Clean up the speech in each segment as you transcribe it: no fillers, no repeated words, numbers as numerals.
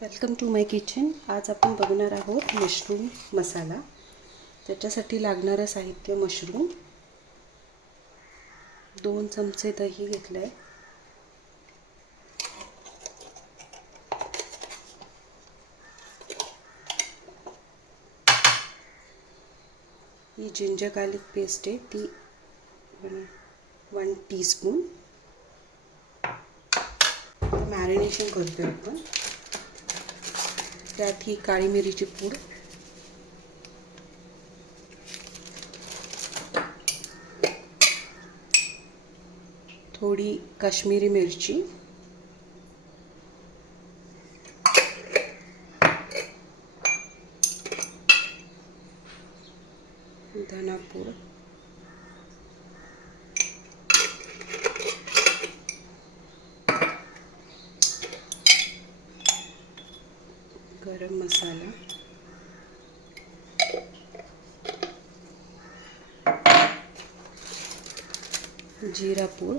Welcome to my kitchen. आज आपण बघणार आहोत मशरूम मसाला। त्याच्यासाठी लागणारं साहित्य मशरूम, 2 चमचे दही घेतले आहे, ही जिंजर गार्लिक पेस्ट आहे ती 1 टीस्पून। मॅरिनेशन करतोय आपण। त्यात ही काळी मिरीची पूड, थोडी काश्मीरी मिरची, धना पूड, गरम मसाला, जीरा पूड,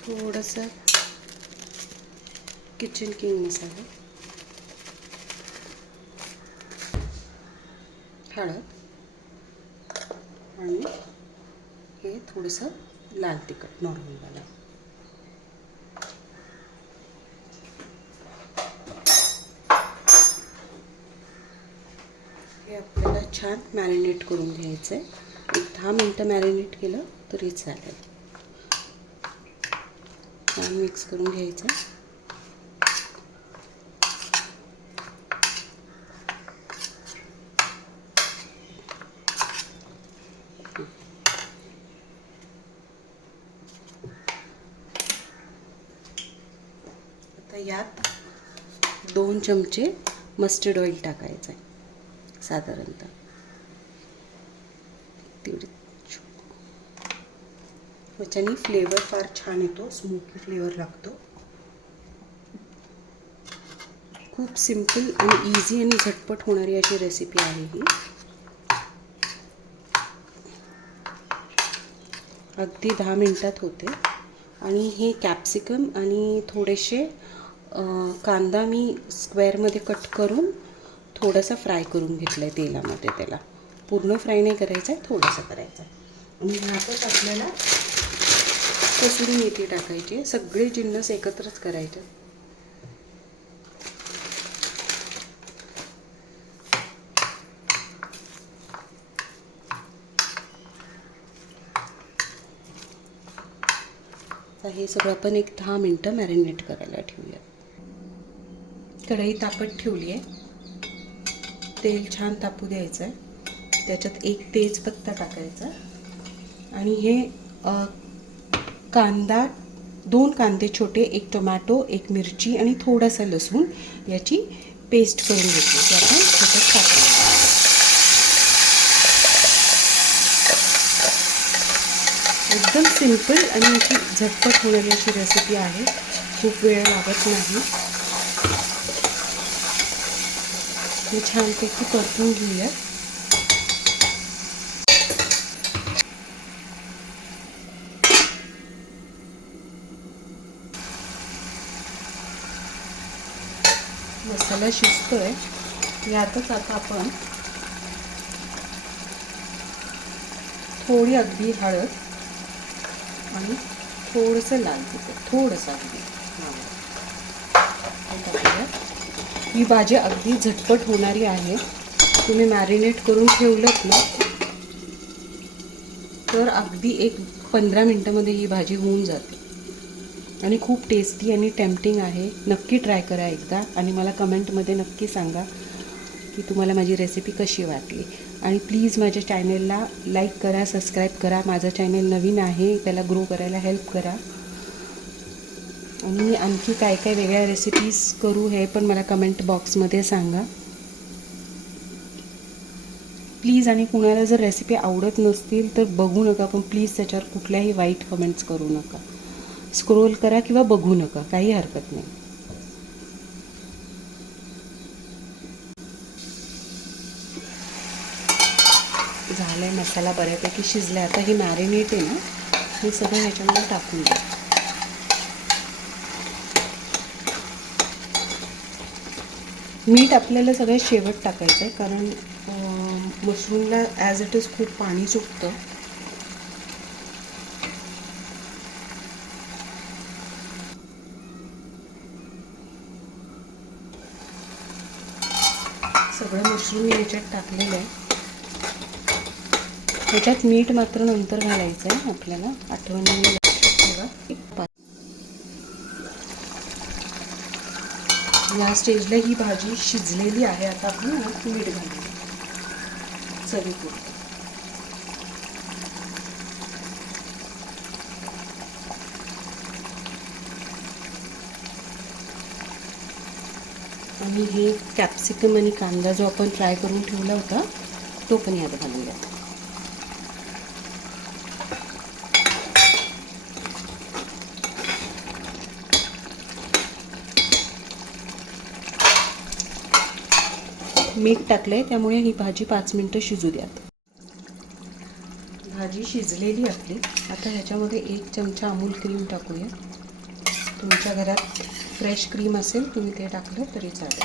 थोडासा किचन किंग मसाला, हळद आणि हे थोडंसं लाल तिखट नॉर्मलवाला। हे आपल्याला छान मॅरिनेट करून घ्यायचं आहे। एक 10 मिनटं मॅरिनेट केलं तरी चालेल। छान मिक्स करून घ्यायचं। आता यात 2 चमचे मस्टर्ड ऑइल टाकायचं आहे, साधारणतः तेवढी। त्याच्याने फ्लेवर फार छान येतो, स्मोकी फ्लेवर लागतो। खूप सिंपल आणि इझी आणि झटपट होणारी अशी रेसिपी आहे ही। अगदी 10 मिनिटात होते। आणि हे कॅप्सिकम आणि थोडेसे कांदा मी स्क्वेअरमध्ये कट करून थोडासा फ्राय करून घेतला आहे तेलामध्ये। त्याला पूर्ण फ्राय नाही करायचं आहे, थोडंसं करायचं आहे। आणि ह्यातच आपल्याला कसुरी मेथी टाकायची, सगळे जिन्नस एकत्रच करायचे। हे सगळं आपण एक 10 मिनटं मॅरिनेट करायला ठेवूया। कढई तापत ठेवली आहे, तेल छान तापू द्यायचं आहे। त्याच्यात 1 तेजपत्ता टाकायचा आणि हे कांदा, 2 कांदे छोटे, 1 टोमॅटो, 1 मिरची आणि थोडासा लसूण याची पेस्ट करून घेतली ती आपण त्याच्यात टाकायची। एकदम सिंपल आणि अशी झटपट होणारी अशी रेसिपी आहे, खूप वेळ लागत नाही। हे छानपैकी परतून घेऊया। मसाला शिजतोय, यातच आता आपण थोडी अगदी हळद आणि थोडंसं लाल तिखट, थोडंसं अगदी टाकूया। ही भाजी अगदी झटपट होणारी आहे। तुम्ही मॅरिनेट करून ठेवलंत ना तर अगदी एक 15 मिनटामध्ये ही भाजी होऊन जाते आणि खूप टेस्टी आणि टेम्पटिंग आहे। नक्की ट्राय करा एकदा आणि मला कमेंटमध्ये नक्की सांगा की तुम्हाला माझी रेसिपी कशी वाटली। आणि प्लीज माझ्या चॅनलला लाईक करा, सबस्क्राईब करा। माझं चॅनल नवीन आहे, त्याला ग्रो करायला हेल्प करा। आणि आणखी काय काय वेगळ्या रेसिपीज करू हे पण मला कमेंट बॉक्समध्ये सांगा प्लीज। आणि कुणाला जर रेसिपी आवडत नसतील तर बघू नका, पण प्लीज त्याच्यावर कुठल्याही वाईट कमेंट्स करू नका। स्क्रोल करा किंवा बघू नका, काही हरकत नाही। झाला आहे, मसाला बऱ्यापैकी शिजला। आता ही मॅरिनेट आहे ना हे सगळं ह्याच्यामध्ये टाकून द्या. मीठ आपल्याला सगळ्यात शेवट टाकायचं आहे, कारण मशरूमला ॲज इट इज खूप पाणी सुटतं. सगळं मशरूम याच्यात टाकलेलं आहे. ह्याच्यात मीठ मात्र नंतर घालायचं आहे आपल्याला, आठवणीने लक्षात ठेवा. या स्टेजला ही भाजी शिजलेली आहे. आता आपण मीठ घालूया चवीपुरतं. आणि हे कॅप्सिकम आणि कांदा जो आपण फ्राय करून ठेवला होता तो पण यात घालूया. मीठ टाकलंय त्यामुळे ही भाजी 5 मिनिटं शिजू द्यात. भाजी शिजलेली आपली. आता ह्याच्यामध्ये 1 चमचा अमूल क्रीम टाकूया. तुमच्या घरात फ्रेश क्रीम असेल तुम्ही ते टाकलं तरी चालेल.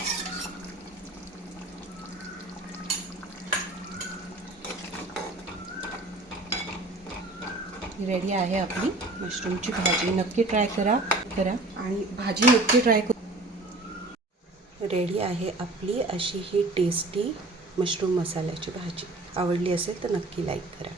रेडी आहे आपली मशरूमची भाजी. नक्की ट्राय करा आणि भाजी नक्की ट्राय करा. रेडी आहे आपली अशी ही टेस्टी मशरूम मसाल्याची भाजी. आवडली असेल तर नक्की लाईक करा.